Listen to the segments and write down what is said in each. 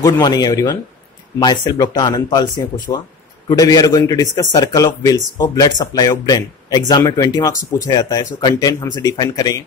Good morning, everyone. Myself, Dr. Anandpal Singh Kushwa. Today we are going to discuss circle of Wills or blood supply of brain. Exam में 20 marks से पूछा जाता है, so content हमसे define करेंगे.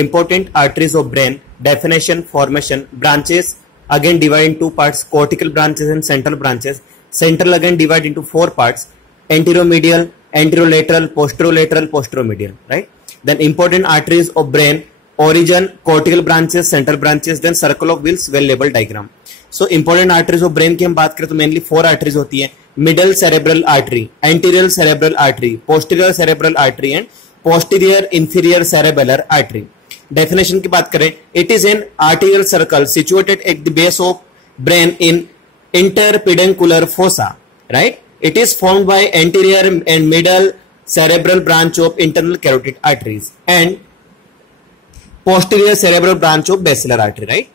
Important arteries of brain, definition, formation, branches again divide in two parts, cortical branches and central branches. Central again divide into 4 parts, anteromedial, anterolateral, posterolateral, posteromedial, right? Then important arteries of brain, origin, cortical branches, central branches, then circle of Wills, well labeled diagram. So important arteries of brain की हम बात करें तो mainly 4 arteries होती है. Middle cerebral artery, anterior cerebral artery, posterior cerebral artery and posterior inferior cerebellar artery. Definition की बात करें, it is an arterial circle situated at the base of brain in interpeduncular fossa, right? It is formed by anterior and middle cerebral branch of internal carotid arteries and posterior cerebral branch of basilar artery, right?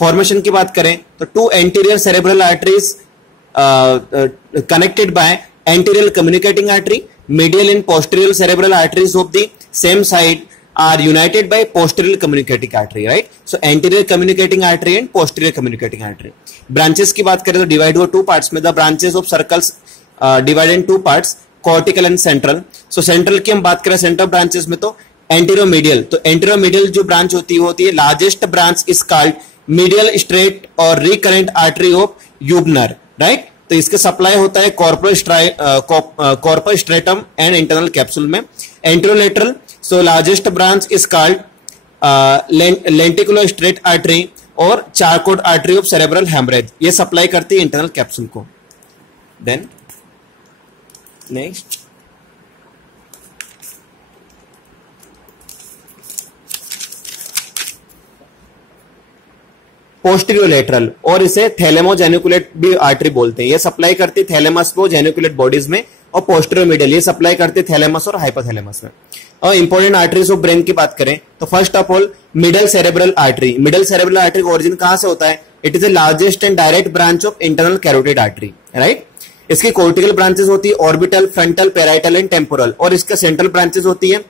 Formation की बात करें तो 2 anterior cerebral arteries connected by anterior communicating artery, medial and posterior cerebral arteries of the same side are united by posterior communicating artery, right? So anterior communicating artery and posterior communicating artery. Branches की बात करें तो divide हुआ 2 parts में. The branches of circles divided in 2 parts, cortical and central. So central की हम बात करें central branches में तो anteromedial. तो anteromedial जो branch होती है largest branch is called medial straight or recurrent artery of Ubner, right? तो इसके सप्लाई होता है corpus stratum and internal capsule में. Anterolateral, so largest branch is called lenticular straight artery और Charcot artery of cerebral hemorrhage. ये supply करती है internal capsule को. Then next पोस्टीरियोलेटरल और इसे थैलेमोजेनिकुलेट भी आर्टरी बोलते हैं. ये सप्लाई करती है थैलेमस को जेनिकुलेट बॉडीज में और पोस्टीरियोमीडियल ये सप्लाई करती है थैलेमस और हाइपोथैलेमस में. और इंपॉर्टेंट आर्टरीज ऑफ ब्रेन की बात करें तो first of all middle cerebral artery. Middle cerebral artery का ओरिजिन कहां से होता है? It is the largest and direct branch of internal carotid artery, right? इसकी कॉर्टिकल ब्रांचेस होती है orbital, frontal, parietal and temporal और इसका सेंट्रल ब्रांचेस होती है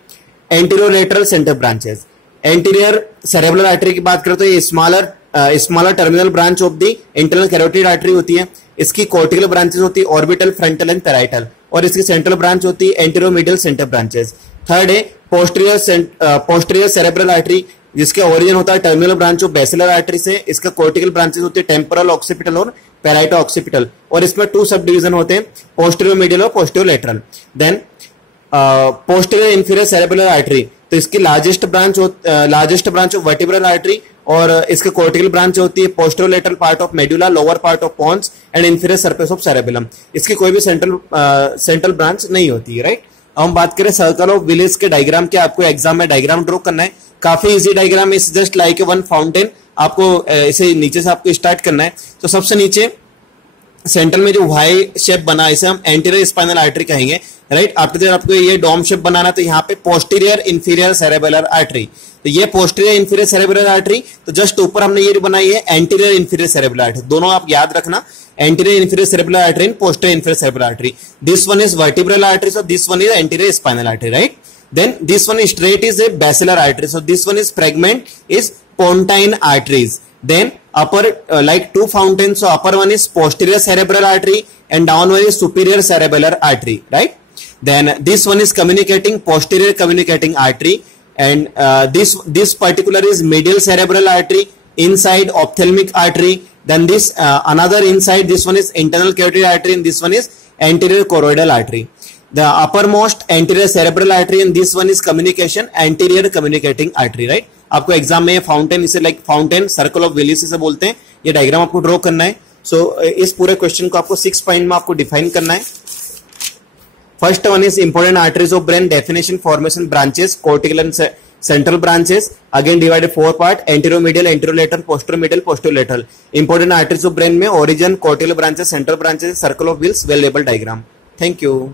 anterolateral centre branches. Anterior cerebral artery की बात करें तो ये smaller terminal branch of the internal carotid artery होती है. इसकी कॉर्टिकल ब्रांचेस होती है ऑर्बिटल, फ्रंटल एंड पैराइटल और इसकी सेंट्रल ब्रांच होती है एंटेरोमीडियल सेंटर ब्रांचेस. थर्ड है पोस्टीरियर सेरेब्रल आर्टरी जिसका ओरिजिन होता है terminal branch of basilar artery से. इसका कॉर्टिकल ब्रांचेस होती है टेम्पोरल ऑक्सीपिटल और पैराइटो ऑक्सीपिटल और इसमें 2 सब डिवीजन होते हैं पोस्टीरियोमीडियल और posterolateral. Then posterior inferior cerebral artery तो इसकी largest branch of vertebral artery और इसके कॉर्टिकल ब्रांच होती है posterolateral part of medulla, lower part of pons and inferior surface of cerebellum. इसकी कोई भी सेंट्रल ब्रांच नहीं होती है, राइट? अब हम बात करें सर्कल ऑफ विलिस के डायग्राम के. आपको एग्जाम में डायग्राम ड्रॉ करना है. काफी easy diagram, is just like a one fountain. आपको इसे नीचे से आपको स्टार्ट करना है. तो सबसे नीचे सेंटर में जो वाई शेप बना इसे हम एंटीरियर स्पाइनल आर्टरी कहेंगे, राइट? आफ्टर दैट आपको ये डोम शेप बनाना तो यहाँ पे पोस्टीरियर इंफीरियर सेरेबेलर आर्टरी. तो ये पोस्टीरियर इंफीरियर सेरेबेलर आर्टरी तो जस्ट ऊपर हमने ये बनाई है एंटीरियर इंफीरियर सेरेबेलर आर्टरी. दोनों आप याद रखना, anterior inferior cerebellar artery and posterior inferior cerebellar artery. This one is vertebral artery, so this one is anterior spinal artery, right? Then this one is straight is a basilar artery. So this one is fragment is pontine arteries. Then upper like 2 fountains. So upper one is posterior cerebral artery and down one is superior cerebellar artery, right? Then this one is communicating posterior communicating artery and this particular is medial cerebral artery, inside ophthalmic artery. Then this another inside this one is internal carotid artery and this one is anterior choroidal artery. The uppermost anterior cerebral artery and this one is communication anterior communicating artery, right? आपको exam में fountain इसे like fountain circle of Willis से बोलते हैं. ये diagram आपको draw करना है. सो इस पूरे क्वेश्चन को आपको 6 पॉइंट में आपको डिफाइन करना है. First one is important arteries of brain, definition, formation, branches, cortical and central branches again divided 4 part, anteromedial, anterolateral, posteromedial, posterolateral. Important arteries of brain में origin, cortical branches, central branches, circle of Willis, well labelled diagram. Thank you.